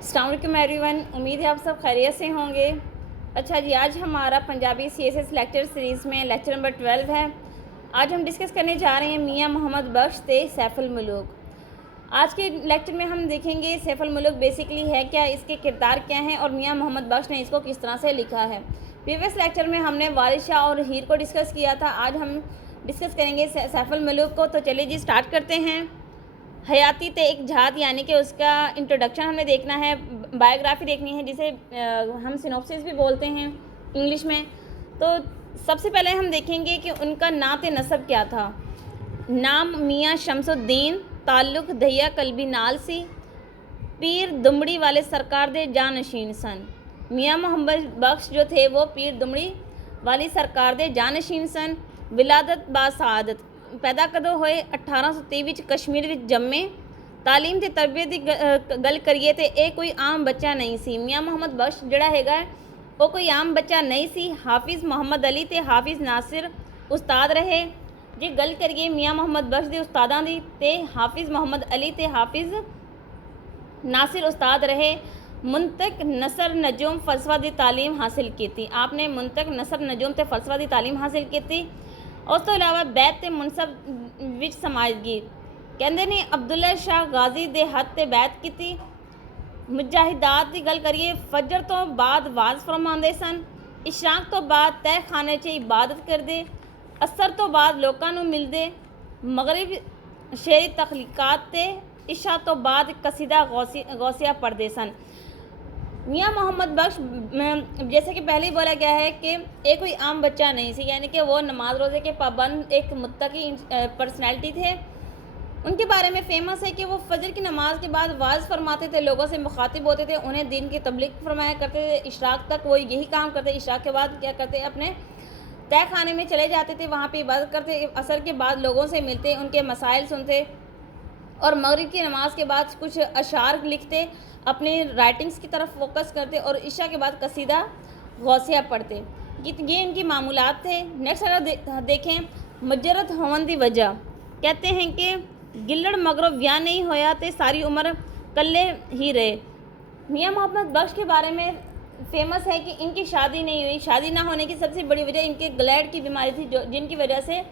अस्सलाम वालेकुम एवरीवन, उम्मीद है आप सब खैरियत से होंगे। अच्छा जी, आज हमारा पंजाबी CSS लेक्चर सीरीज़ में लेक्चर नंबर 12 है। आज हम डिस्कस करने जा रहे हैं मियाँ मोहम्मद बख्श ते सैफुल मुलूक। आज के लेक्चर में हम देखेंगे सैफुल मुलूक बेसिकली है क्या, इसके किरदार क्या हैं और मियाँ मोहम्मद बख्श ने इसको किस तरह से लिखा है। प्रीवियस लेक्चर में हमने वारिस शाह और हीर को डिस्कस किया था। आज हम डिस्कस करेंगे सैफुल मुलूक को। तो चलिए जी स्टार्ट करते हैं। हयाती ते एक झात यानी कि उसका इंट्रोडक्शन हमें देखना है, बायोग्राफी देखनी है, जिसे हम सिनॉप्सिस भी बोलते हैं इंग्लिश में। तो सबसे पहले हम देखेंगे कि उनका नात नसब क्या था। नाम मियाँ शमसुद्दीन, ताल्लुक दहिया कल्बी नाल सी, पीर दुमड़ी वाले सरकार दे जानशीन सन। मियाँ मोहम्मद बख्श जो थे वो पीर दुमड़ी वाली सरकार दे जानशीन सन। विलादत बासादत पैदा कदों होए 1830 विच कश्मीर विच जम्मे। तालीम ते तरबियत की गल करिए तो ये कोई आम बच्चा नहीं सी। मियाँ मोहम्मद बख्श जड़ा हैगा वो कोई आम बच्चा नहीं सी। हाफिज़ मोहम्मद अली ते हाफिज़ नासिर उस्ताद रहे। जे गल करिए मियाँ मोहम्मद बख्श के उस्तादां दी ते हाफिज़ मोहम्मद अली ते हाफिज़ नासिर उस्ताद रहे। मुंतक नसर नजूम फलसफा की तालीम हासिल की थी। आपने मुंतक नसर नजूम ते फलसफा की तालीम हासिल की थी। उस तो इलावा बैत ते मुनसब विच समाजगी कहते ने अब्दुल्ला शाह गाजी दे हथ ते बैत की थी। मुजाहिदात की गल करिए फजर तो बाद वाज फरमाते सन। इशराक तो बाद तय खाने च इबादत करते। असर तो बाद लोगों को मिलते। मगरिब शेरी तखलीकात ते इशा तो बाद कसीदा गौसिया पढ़ते सन। मियाँ मोहम्मद बख्श जैसे कि पहले ही बोला गया है कि एक कोई आम बच्चा नहीं सी, यानी कि वो नमाज रोज़े के पाबंद एक मुत्तकी पर्सनैलिटी थे। उनके बारे में फ़ेमस है कि वो फजर की नमाज के बाद वाज फरमाते थे, लोगों से मुखातिब होते थे, उन्हें दीन की तबलीग फरमाया करते थे। इशराक तक वो यही काम करते। इशराक के बाद क्या करते, अपने तय खाने में चले जाते थे, वहाँ पे इबादत करते। असर के बाद लोगों से मिलते, उनके मसाइल सुनते और मगरिब की नमाज के बाद कुछ अशार लिखते, अपनी राइटिंग्स की तरफ फोकस करते और इशा के बाद कसीदा गौसिया पढ़ते। ये इनकी मामूलात थे। नेक्स्ट अगर देखें मजरत होवन की वजह, कहते हैं कि गिल्लड़ मगरों ब्याह नहीं होया तो सारी उम्र कल्ले ही रहे। मियाँ मोहम्मद बख्श के बारे में फेमस है कि इनकी शादी नहीं हुई। शादी ना होने की सबसे बड़ी वजह इनके ग्लैड की बीमारी थी, जो जिनकी वजह से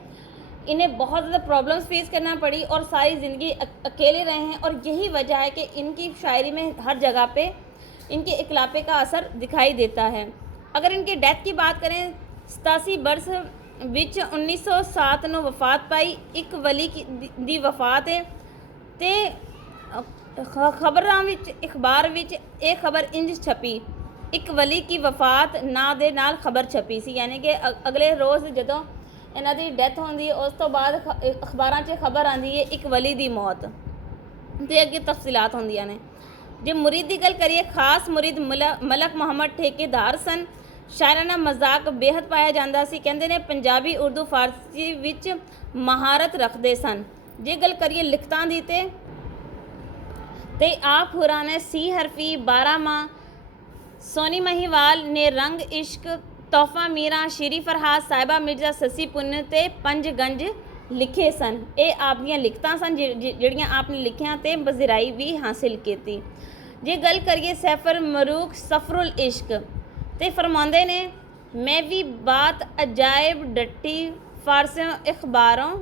इन्हें बहुत ज़्यादा प्रॉब्लम्स फेस करना पड़ी और सारी ज़िंदगी अकेले रहे हैं। और यही वजह है कि इनकी शायरी में हर जगह पे इनके इकलापे का असर दिखाई देता है। अगर इनके डेथ की बात करें 87 बरस विच 1907 ਨੂੰ वफात पाई। एक वली दी वफात है ते खबरां विच अखबार विच एक खबर इंज छपी, एक वली की वफात ना दे नाल खबर छपी सी, यानी कि अगले रोज़ जदों इन्हां दी डेथ होंदी है उस तो बाद अखबारां 'च खबर आंदी है एक वली दी मौत ते अगे तफसीलात होंदियां ने। जे मुरीद की गल करिए खास मुरीद मलक मुहम्मद ठेकेदार सन। शायराना मजाक बेहद पाया जाता सी। कहते ने पंजाबी उर्दू फारसी विच महारत रखते सन। जे गल करिए लिखतां दी ते आप हुराने सी हरफी 12 माह, सोनी महिवाल ने रंग इश्क, तोहफा मीरा, शीरी फरहाद, साहिबा मिर्जा, ससी पुन्न ते पंजगंज लिखे सन। ये आप दियां लिखतां सन जिहड़ियां आपने लिखियां ते वज़ीराई भी हासिल की। जे गल करिए सैफर मरूक सफरुल इश्क ते फरमाते ने मैं भी बात अजायब डट्टी फारसियों अखबारों,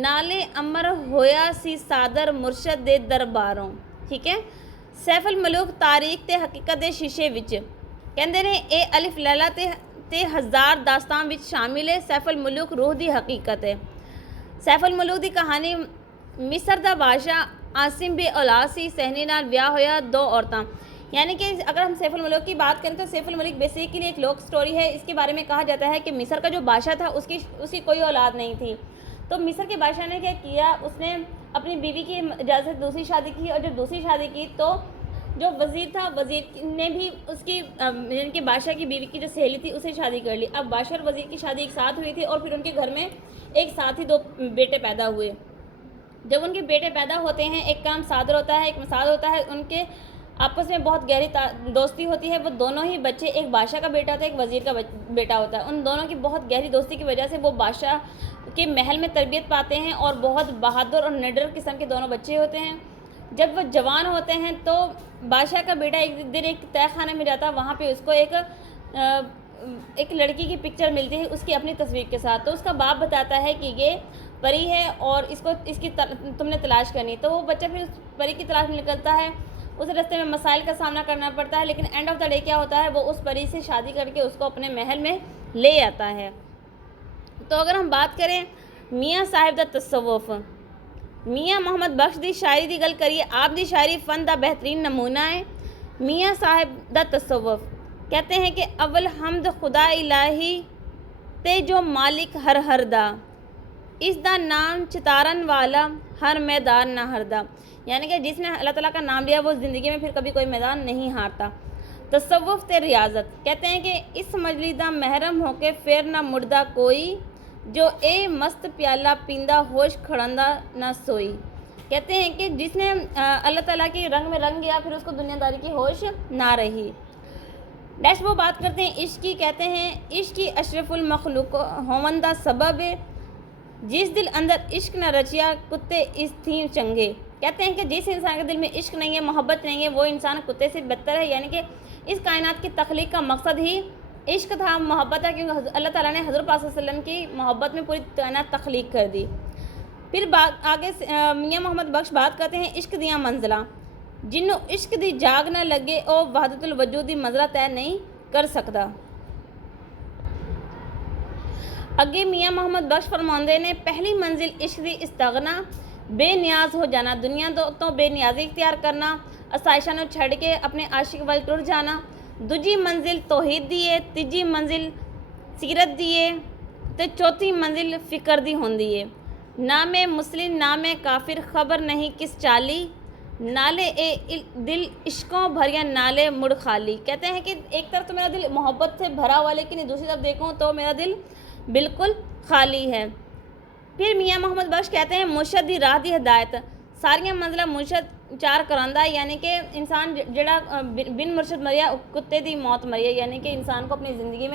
नाले अमर होया सी सादर मुर्शद दे दरबारों। ठीक है। सैफुल मुलूक तारीख ते हकीकत दे शीशे विच कहते ने ये अलिफ लैला ते हज़ार दास्तान विच शामिल है। सैफुल मुलूक रूह दी हकीकत है। सैफुल मुलूक दी कहानी मिस्र दा बादशाह आसिम बे औलाद सी, सहनी नाल ब्याह होया 2 औरतां। यानी कि अगर हम सैफुल मुलूक की बात करें तो सैफुल मुलूक बेसिकली एक लोक स्टोरी है। इसके बारे में कहा जाता है कि मिस्र का जो बादशाह था उसकी कोई औलाद नहीं थी। तो मिस्र के बादशाह ने क्या किया, उसने अपनी बीवी की इजाज़त से दूसरी शादी की और जब दूसरी शादी की तो जो वज़ीर था, वज़ीर ने भी उसकी यानी कि बादशाह की बीवी की जो सहेली थी उसे शादी कर ली। अब बादशाह और वज़ीर की शादी एक साथ हुई थी और फिर उनके घर में एक साथ ही 2 बेटे पैदा हुए। जब उनके बेटे पैदा होते हैं एक काम सादर होता है, एक मसाद होता है, उनके आपस में बहुत गहरी दोस्ती होती है। वो दोनों ही बच्चे, एक बादशाह का बेटा होता है, एक वज़ीर का बेटा होता है। उन दोनों की बहुत गहरी दोस्ती की वजह से वो बादशाह के महल में तरबियत पाते हैं और बहुत बहादुर और निडर किस्म के दोनों बच्चे होते हैं। जब वो जवान होते हैं तो बादशाह का बेटा एक दिन एक तय खाने में जाता है, वहाँ पे उसको एक लड़की की पिक्चर मिलती है उसकी अपनी तस्वीर के साथ। तो उसका बाप बताता है कि ये परी है और इसकी तुमने तलाश करनी। तो वो बच्चा फिर उस परी की तलाश में निकलता है। उस रास्ते में मसाइल का सामना करना पड़ता है, लेकिन एंड ऑफ द डे क्या होता है, वो उस परी से शादी करके उसको अपने महल में ले आता है। तो अगर हम बात करें मियाँ साहिब दा तसव्वुफ, मियाँ मोहम्मद बख्श दी शायरी की गल करिए, आप दी शायरी फ़न दा बेहतरीन नमूना है। मियाँ साहिब दा तसव्वुफ कहते हैं कि अव्वल हमद खुदा इलाही ते जो मालिक हर हर दा, इस दा नाम चितारन वाला हर मैदान ना हरदा। यानी कि जिसने अल्लाह ताला का नाम लिया वो ज़िंदगी में फिर कभी कोई मैदान नहीं हारता। तसव्वुफ ते रियाजत कहते हैं कि इस मजलिदा महरम होके फिर ना मुर्दा कोई, जो ए मस्त प्याला पींदा होश खड़ंदा ना सोई। कहते हैं कि जिसने अल्लाह ताला की रंग में रंग गया फिर उसको दुनियादारी की होश ना रही। नेक्स्ट वो बात करते हैं इश्क की। कहते हैं इश्क की अशरफुल मखलूक होवंदा सबब, जिस दिल अंदर इश्क न रचिया कुत्ते इस थी चंगे। कहते हैं कि जिस इंसान के दिल में इश्क नहीं है, मोहब्बत नहीं है, वो इंसान कुत्ते से बेहतर है। यानी कि इस कायनात की तख्लीक का मकसद ही इश्क था, मोहब्बत है, क्योंकि अल्लाह ताला ने हज़रत पाक सल्लल्लाहु अलैहि वसल्लम की मोहब्बत में पूरी कायनात तख्लीक कर दी। फिर बात आगे मियाँ मोहम्मद बख्श बात करते हैं इश्क दियाँ मंजिला, जिन्हों इश्क दी जाग न लगे और वहदतुल वजूद दी मंजिला तय नहीं कर सकता। अगे मियाँ मोहम्मद बख्श फरमाते ने पहली मंजिल इश्क दी इस्तगना, बेनियाज हो जाना, दुनिया तो बेनियाजी इख्तियार करना, आसाइशा नूं छड़ के अपने आशिक वल टुर जाना। दूजी मंजिल तौहीद दी है, तीजी मंजिल सीरत दी है, ते चौथी मंजिल फ़िक्र दी होंदी है। ना मैं मुस्लिम ना मैं काफिर, खबर नहीं किस चाली, नाले दिल इश्कों भरिया नाले मुड़ खाली। कहते हैं कि एक तरफ तो मेरा दिल मोहब्बत से भरा हुआ, लेकिन दूसरी तरफ देखूँ तो मेरा दिल बिल्कुल खाली है। फिर मियाँ मोहम्मद बख्श कहते हैं मुर्शद दी राह दी हिदायत, सारियां मंजिला मुर्शद चार करांदा है। यानी कि इंसान जड़ा बिन मुर्शद मरिया कुत्ते दी मौत मरिया। यानी कि इंसान को अपनी ज़िंदगी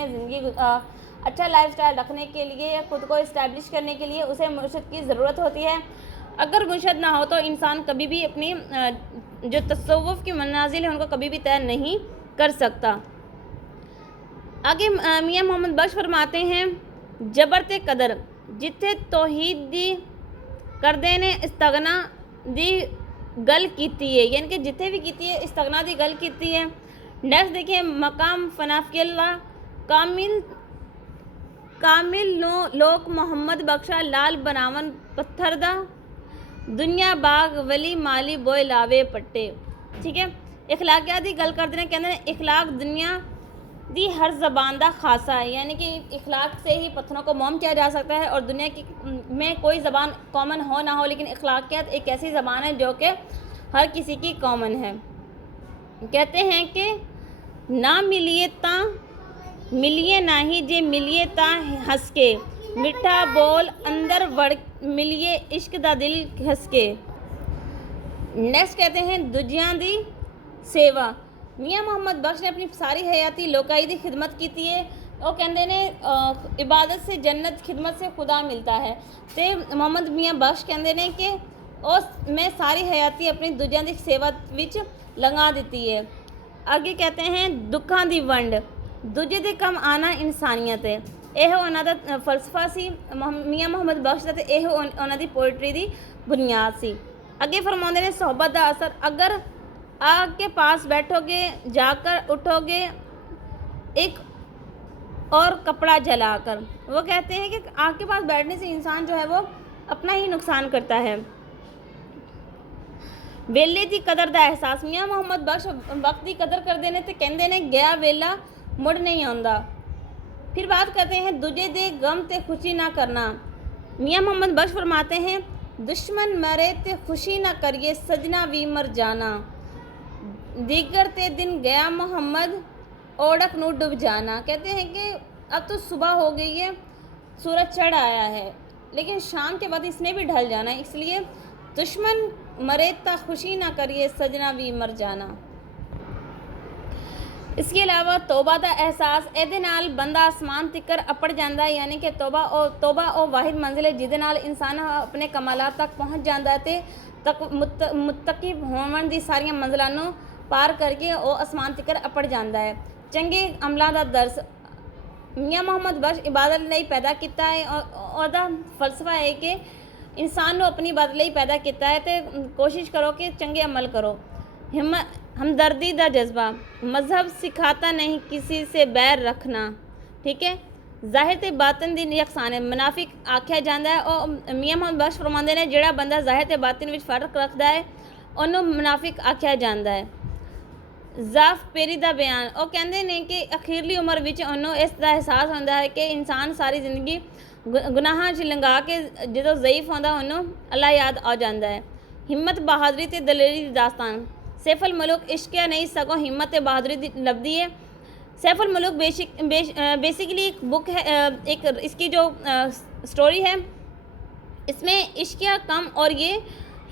अच्छा लाइफस्टाइल रखने के लिए या खुद को इस्टेब्लिश करने के लिए उसे मुर्शद की ज़रूरत होती है। अगर मुर्शद ना हो तो इंसान कभी भी अपनी जो तसव्वुफ़ की मनाजिल है उनको कभी भी तय नहीं कर सकता। आगे मियाँ मोहम्मद बख्श फरमाते हैं जबर ते कदर, जिथे तौहीद दी करदे ने इस्तगना दी गल कीती है। यानी कि जिथे भी कीती है इस्तगना दी गल कीती है। नेक्स्ट देखिए मकाम फनाफिल्ला कामिल नो लोक मोहम्मद बख्शा लाल बनावन पत्थर दा, दुनिया बाग वली माली बोए लावे पट्टे। ठीक है, इखलाकियात की गल करते हैं, कहते हैं इखलाक दुनिया दी हर ज़बान दा खासा है। यानी कि इखलाक से ही पत्थरों को मोम किया जा सकता है और दुनिया की में कोई ज़बान कॉमन हो ना हो, लेकिन इखलाकियात एक ऐसी ज़बान है जो कि हर किसी की कॉमन है। कहते हैं कि ना मिलिए ता मिलिए नाही, जे मिलिए ता हंस के, मिठा बोल अंदर वड़ मिलिए इश्क दा दिल हंस के। नेक्स्ट कहते हैं दुजियां दी सेवा। मियाँ मोहम्मद बख्श ने अपनी सारी हयाती लोकाई दी खिदमत की है। वो कहते ने इबादत से जन्नत, खिदमत से खुदा मिलता है। तो मोहम्मद मियाँ बख्श कहते ने कि मैं सारी हयाती अपनी दूजियां दी सेवा विच लंघा दी है। आगे कहते हैं दुखा दी वंड, दूजे दे कम आना इंसानियत है। यह उन्हां दा फलसफा सी मियाँ मोहम्मद बख्श दा, ते यह उन्हां दी पोइट्री दी बुनियाद सी। अगे फरमाते ने सोहबत दा असर, अगर आग के पास बैठोगे जाकर उठोगे एक और कपड़ा जलाकर। वो कहते हैं कि आग के पास बैठने से इंसान जो है वो अपना ही नुकसान करता है। वेले की कदर का एहसास, मियाँ मोहम्मद बख्श वक्त की कदर करते हैं तो कहते हैं गया वेला मुड़ नहीं आता। फिर बात करते हैं दूजे दे गम ते खुशी ना करना। मियाँ मोहम्मद बख्श फरमाते हैं दुश्मन मरे ते खुशी ना करिए, सजना भी मर जाना, दीगर ते दिन गया मोहम्मद ओढ़क नू डूब जाना। कहते हैं कि अब तो सुबह हो गई है, सूरज चढ़ आया है, लेकिन शाम के बाद इसने भी ढल जाना है, इसलिए दुश्मन मरे ता खुशी ना करिए, सजना भी मर जाना। इसके अलावा तौबा का एहसास, ਇਹਦੇ ਨਾਲ ਬੰਦਾ आसमान तिकर अपड़ जाता है, यानी कि तौबा ਉਹ ਵਾਹਿਦ ਮੰਜ਼ਿਲ ਹੈ ਜਿਹਦੇ ਨਾਲ ਇਨਸਾਨ ਆਪਣੇ ਕਮਾਲਾਤ ਤੱਕ ਪਹੁੰਚ ਜਾਂਦਾ ਹੈ ਤੇ ਮੁਤਕੀ ਹੋਣ ਦੀ ਸਾਰੀਆਂ ਮੰਜ਼ਿਲਾਂ ਨੂੰ ਪਾਰ ਕਰਕੇ ਉਹ ਅਸਮਾਨ ਤਿਕਰ ਅਪੜ ਜਾਂਦਾ ਹੈ। ਚੰਗੇ ਅਮਲਾਂ ਦਾ ਦਰਸ, ਮੀਆਂ ਮੁਹੰਮਦ ਬਖਸ਼ ਇਬਾਦਤ ਲਈ ਪੈਦਾ ਕੀਤਾ ਹੈ। ਉਹਦਾ ਫਲਸਫਾ ਹੈ ਕਿ ਇਨਸਾਨ ਨੂੰ ਆਪਣੀ ਇਬਾਦਤ ਲਈ ਪੈਦਾ ਕੀਤਾ ਹੈ ਤੇ ਕੋਸ਼ਿਸ਼ ਕਰੋ ਕਿ ਚੰਗੇ ਅਮਲ ਕਰੋ। हमदर्दी का जज्बा, मजहब सिखाता नहीं किसी से बैर रखना, ठीक है। ज़ाहिर ते बातिन दी यकसान है, मुनाफिक आख्या जाता है। और मियाँ मोहम्मद बख्श फरमाते हैं जिहड़ा बंदा ज़ाहिर ते बातिन विच फर्क रखता है उन्होंने मुनाफिक आख्या जाता है। ज़ाफ पेरी का बयान, वो कहते हैं कि अखीरली उम्र विच उन्होंने इसका एहसास होता है कि इंसान सारी जिंदगी गुनाहां च लंघा के जो ज़ईफ होंदा उन्होंने अल्लाह याद आ जाता है। हिम्मत बहादुरी ते दलेरी दी दास्तान, सैफुल मुल्क इश्किया नहीं सगों हिम्मत ते बहादुरी लभदी है। सैफुल मुल्क बेसिकली एक बुक है, एक इसकी जो स्टोरी है इसमें इश्किया कम और ये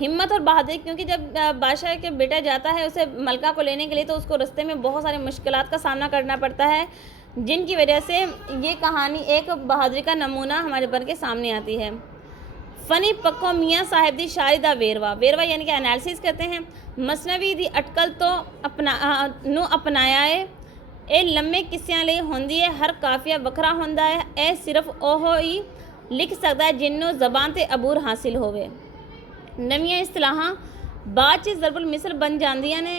हिम्मत और बहादुरी, क्योंकि जब बादशाह के बेटा जाता है उसे मलका को लेने के लिए तो उसको रास्ते में बहुत सारी मुश्किलात का सामना करना पड़ता है, जिनकी वजह से ये कहानी एक बहादुरी का नमूना हमारे पर के सामने आती है। फ़नी पक्कों मियाँ साहिब दी शायरी दा वेरवा यानी कि एनालिसिस करते हैं। मसनवी दी अटकल तो अपनाया है, ये लम्बे किस्सियां ਲਈ ਹੁੰਦੀ है, हर काफिया ਵੱਖਰਾ ਹੁੰਦਾ है, ਇਹ सिर्फ ਉਹ ही लिख सकता है जिन्हों ज़बान ते अबूर हासिल होवे। नवीं इस्तिलाहां बाद च ज़रबुल मिसल बन जांदियां ने,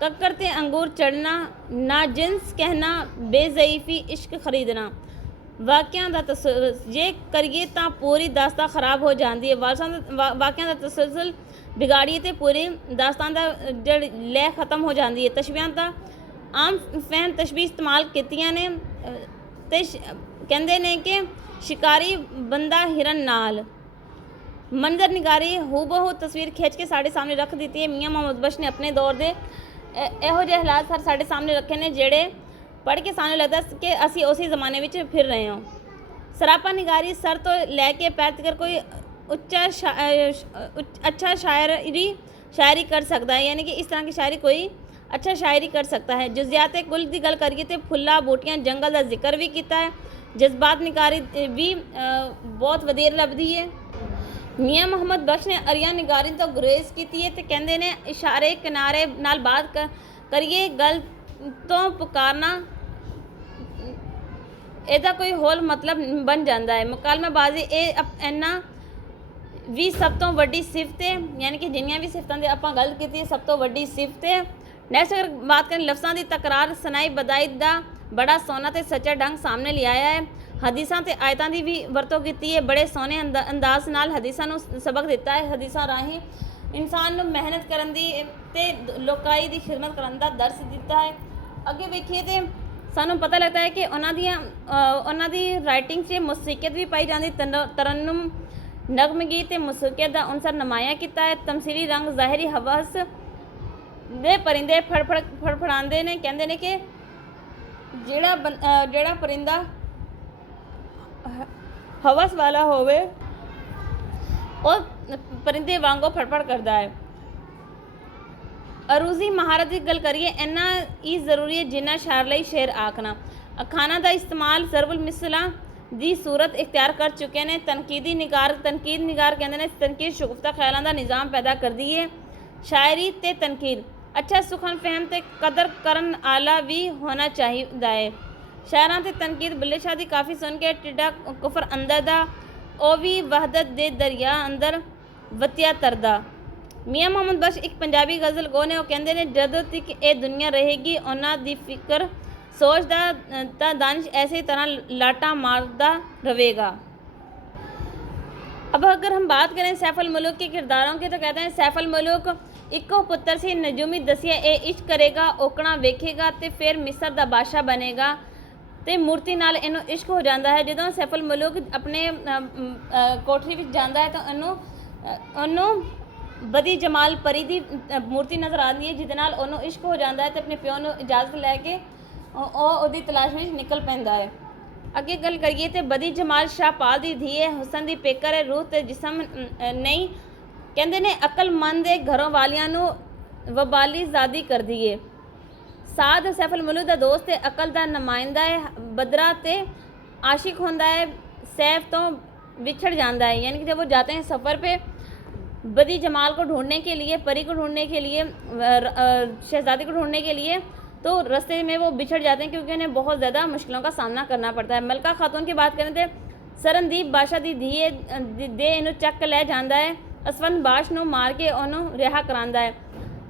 कक्कर ते अंगूर चढ़ना, नाजिंस कहना, बेज़ईफ़ी इश्क खरीदना। वाक़ियां दा जे करिए तां पूरी दास्तां खराब हो जाती है। वाक़ियां दा तसलसल बिगाड़िए तो पूरी दास्तान दा जड़ लय ख़त्म हो जाती है। तशबीहां दा आम फहम तशबीह इस्तेमाल कीतियां ने ते कहंदे ने कि शिकारी बंदा हिरन नाल, मंजर निगारी हूबहू तस्वीर खिंच के साढ़े सामने रख दी है। मियाँ मुहम्मद बख्श ने अपने दौर के इहो ਜਿਹੇ हालात सर साढ़े सामने रखे ने जेड़े पढ़ के सामने लगता कि असी उसी ज़माने में फिर रहे हों। सरापा निगारी सर तो लैके पैर तक कोई अच्छा शायरी कर सकता है, यानी कि इस तरह की शायरी कोई अच्छा शायरी कर सकता है। जुज़ियात कुल की गल करिए तो फुल्ला बूटियां जंगल का जिक्र भी किया है। जज्बात निगारी भी बहुत वधीर लभदी है। मियाँ मुहम्मद बख्श ने अरिया निगारी तो गुरेज की है तो कहते ने इशारे किनारे नाल बात करिए गल तो पुकारना ਇਹਦਾ कोई होल मतलब बन जाता है। मुकालमेबाजी इन्ना भी सब तो वड्डी सिफत है, यानी कि जिन्नियां भी सिफतों की आपां गल की सब तो वड्डी सिफत है। नैक्सट अगर बात करें लफ्ज़ों की तकरार सनाई बदाई का बड़ा सोहना तो सच्चा ढंग सामने लियाया है। हदीसां ते आयतां की भी वरतों की है, बड़े सोहने अंदाज नाल हदीसां नूं सबक दिता है। हदीसां राही इंसान नूं मेहनत करन दी ते लोकाई दी खिदमत करन दा दर्स दिता है। अगे वेखिए तो सानू पता लगता है कि उन्हां दी राइटिंग से मुसीक़त भी पाई जाती, तरन्नुम नगमगी ते मुसीक़त का अंसर नमाया किया है। तमसीली रंग ज़ाहरी हवस दे परिंदे फड़फड़ाते ने, कहते हैं कि जेड़ा परिंदा हवस वाला होवे और परिंदे वांगो फड़फड़ करता है। अरूजी महारत की गल करिए इन्ना ही ज़रूरी है जिन्ना शायर लई शेर आखना। अखाना का इस्तेमाल ज़रबुल मिसला की सूरत इख्तियार कर चुके हैं। तनकीद निगार कहते हैं तनकीद शुगुफ्ता ख्यालों का निज़ाम पैदा कर दी है। शायरी ते तनकीद अच्छा सुखन फहम ते कदर करन आला भी होना चाहिए है। शायरां ते तनकीद बुल्ले शाह दी काफ़ी सुन के टिड्डा कुफर अंदर दा ओ भी वहदत दे दरिया अंदर वतिया तरदा। मियाँ मुहम्मद बख्श एक पंजाबी गज़ल गो ने, वो कहते हैं जदों तक ये दुनिया रहेगी उन्हां दी फिक्र सोचदा तां दानिश ऐसे तरह लाटा मारदा रहेगा। अब अगर हम बात करें सैफुल मुल्क के किरदारों की तो कहते हैं सैफुल मुल्क इको पुत्र से नजूमी दसिया ए इश्क करेगा, ओकना वेखेगा तो फिर मिस्र का बादशाह बनेगा तो मूर्ति नाल इनू इश्क हो जाता है। जो सैफुल मुल्क अपने कोठरी में जाता है तो उन्होंने बदी जमाल परी की मूर्ति नज़र आती है, जिद नाल उन्होंने इश्क हो जाता है तो अपने प्यो को इजाज़त लैके उसकी तलाश में निकल पैंदा है। अगे गल करिए तो बदी जमाल शाहपाल की धी है, हुसन की पेकर है, रूह तो जिसम नहीं। कहते ने अकलमंद घरों वालियां नूं वबाली ज़ादी कर दी है। साध सैफुल मुल्क दा दोस्त ते अकल दा नुमाइंदा है। बदरा ते आशिक होंदा है, सैफ तो बिछड़ जाता है। यानी कि जब वो जाते हैं सफ़र पे बदी जमाल को ढूंढने के लिए, परी को ढूंढने के लिए, शहजादी को ढूंढने के लिए, तो रास्ते में वो बिछड़ जाते हैं क्योंकि उन्हें बहुत ज़्यादा मुश्किलों का सामना करना पड़ता है। मलका खातून की बात करें तो सरनदीप बादशाह दी धीए दे इनू चक लै जाता है, असफन बाश नू मार के उन्होंने रिहा करांदा है।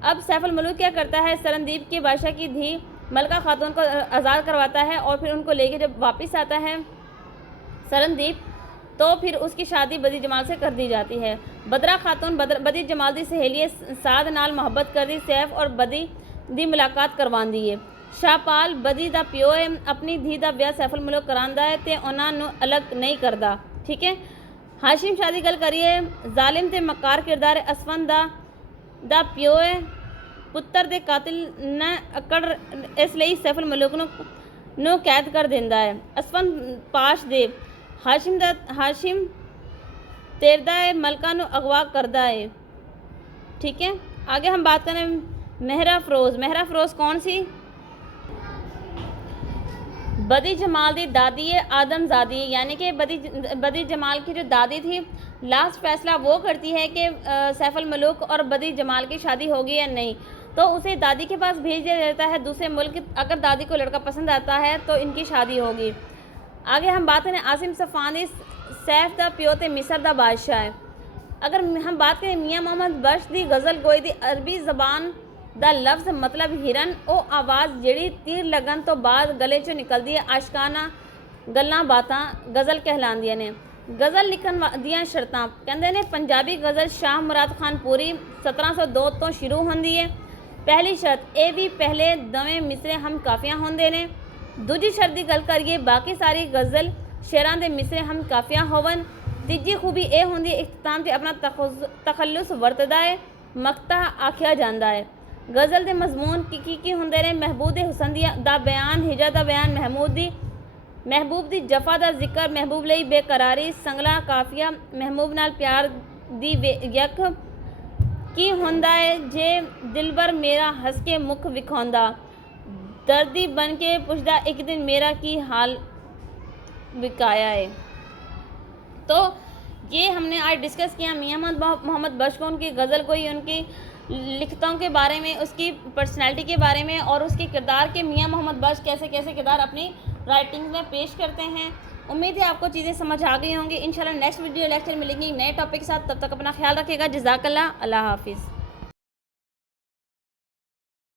अब सैफुल मुल्क क्या करता है, सरनदीप के बादशाह की धी मलका खातून को आज़ाद करवाता है और फिर उनको लेके जब वापस आता है सरनदीप, तो फिर उसकी शादी बदी जमाल से कर दी जाती है। बदरा खातून बदी जमाल की सहेली साद नाल मुहब्बत कर दी, सैफ और बदी दी मुलाकात करवांदी है। शाहपाल बदी दा प्यो है, अपनी धी दा ब्याह सैफुल मुल्क करांदा है ते उन्हां नू अलग नहीं करदा। ठीक है। हाशिम शाह दी गल करिए, जालिम ते मकार किरदार असफन दा प्यो है, पुत्र दे कातिल ने अकड़ इसलिए सैफुल मुल्क नू कैद कर दिंदा है। असफन पाश दे हाशिम तेरदा है, मलका नू अगवा करदा है। ठीक है। आगे हम बात करें मेहरा फ़रोज़ कौन सी? बदी जमाल दी दादी है, आदमजादी है। यानी कि बदी जमाल की जो दादी थी, लास्ट फैसला वो करती है कि सैफुल मुल्क और बदी जमाल की शादी होगी या नहीं, तो उसे दादी के पास भेज दिया जाता है दूसरे मुल्क। अगर दादी को लड़का पसंद आता है तो इनकी शादी होगी। आगे हम बात करें आसिम सफ़ानी, सैफ दा प्यो ते मिस्र दा बादशाह है। अगर हम बात करें मियाँ मोहम्मद बख्श दी गज़ल गोई दी अरबी ज़बान दा लफ्ज़ मतलब हिरन, ओ आवाज़ जिहड़ी तीर लगन तो बाद गले चों निकलदी है, आशकाना गल्लां बातां गज़ल कहलांदियां ने। गज़ल लिखण दियां शर्तां कहंदे ने पंजाबी गज़ल शाह मुराद खान पूरी 1702 तो शुरू होंदी है। पहली शर्त ये भी पहले दवें मिसरे हम काफिया होंदे ने। दूजी शर्त की गल करिए बाकी सारी गज़ल शेरां दे मिसरे हम काफिया होवन। तीजी खूबी ये होंदी इख्तिताम से अपना तखल्लुस वरतदा है, मक्ता आख्या जाता है। गज़ल के मजमून की होंदे ने महबूब हुसन दा बयान, हिजर दा बयान, महबूब दी जफा दा जिक्र, महबूब लई बेकरारी, संगला काफिया, महबूब नाल प्यार दी यक की होंदा है जे दिलबर मेरा हंस के मुख विखांदा, दर्दी बन के पुछदा एक दिन मेरा की हाल विकाया है। तो ये हमने आज डिस्कस किया मियाँ मोहम्मद बख्श को, उनकी गज़ल कोई, उनकी लिखतों के बारे में, उसकी पर्सनैलिटी के बारे में और उसके किरदार के मियाँ मोहम्मद बख्श कैसे कैसे किरदार अपनी राइटिंग में पेश करते हैं। उम्मीद है आपको चीज़ें समझ आ गई होंगी। इंशाल्लाह नेक्स्ट वीडियो लेक्चर मिलेंगी नए टॉपिक के साथ। तब तक अपना ख्याल रखिएगा। जज़ाकल्लाह, अल्लाह हाफिज़।